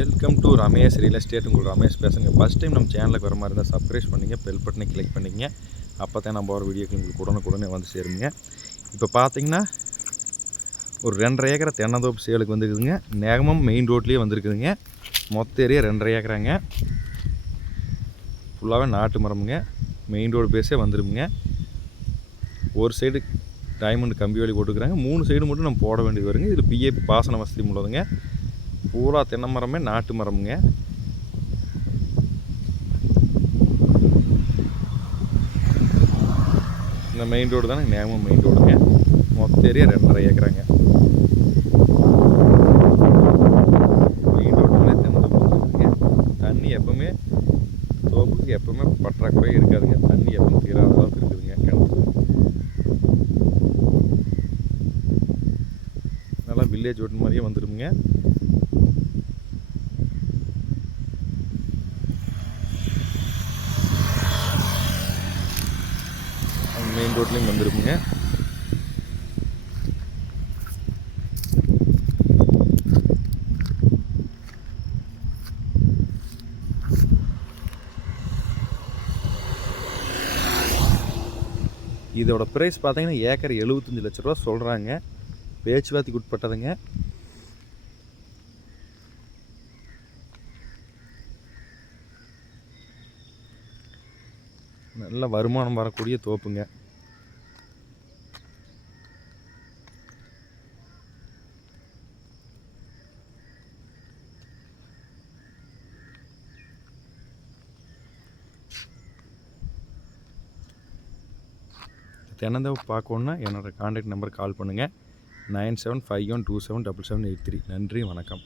Welcome to Ramesh real estate. உங்களுக்கு ரமேஷ் பேசுங்க. First time நம்ம சேனலுக்கு வர மாதிரி இருந்தால் சப்ஸ்கிரைப் பண்ணிங்க, பெல் பட்டனை கிளிக் பண்ணிங்க. அப்போ தான் நம்ம போகிற வீடியோக்கு உங்களுக்கு உடனுக்குடனே வந்து சேருங்க. இப்போ பார்த்தீங்கன்னா ஒரு 2.5 ஏக்கரை தென்னந்தோப்பு சேலுக்கு வந்துருக்குதுங்க. நேகமம் மெயின் ரோட்லேயே வந்துருக்குதுங்க. மொத்த ஏரியா 2.5 ஏக்கராங்க. ஃபுல்லாகவே நாட்டு மரமுங்க. Main road பேஸே வந்துருமுங்க. ஒரு சைடு டைமண்ட் கம்பி வேலி போட்டுக்கிறாங்க. 3 சைடு மட்டும் நம்ம போட வேண்டியது வருங்க. இதில் பிஏபி பாசன வசதி உள்ளதுங்க. பூரா தென்னை மரமே நாட்டு மரமுங்க. இந்த மெயின் ரோடு தானே நேமம் மெயின் ரோடுங்க. மொத்த ஏரியா 2.5 ஏக்கராங்க. மெயின் ரோட்டுமே தென்னந்தோப்பு வந்துருக்குங்க. தண்ணி எப்பவுமே தோப்புக்கு எப்பவுமே பற்றாக்குறை இருக்காதுங்க. தண்ணி எப்பவும் தீராத அளவுக்கு இருக்குதுங்க கிணத்துல. நல்லா வில்லேஜ் ரோடு மாதிரியே வந்துடுங்க. மெயின் ரோட்லேயும் வந்துருக்குங்க. இதோட ப்ரைஸ் பார்த்தீங்கன்னா ஏக்கர் 75 லட்ச ரூபா சொல்கிறாங்க. பேச்சுவார்த்தைக்கு உட்பட்டதுங்க. நல்ல வருமானம் வரக்கூடிய தோப்புங்க. தென்னந்தோப்பு பார்க்கணுன்னா என்னோடய கான்டாக்ட் நம்பருக்கு கால் பண்ணுங்கள். 9751277783. நன்றி, வணக்கம்.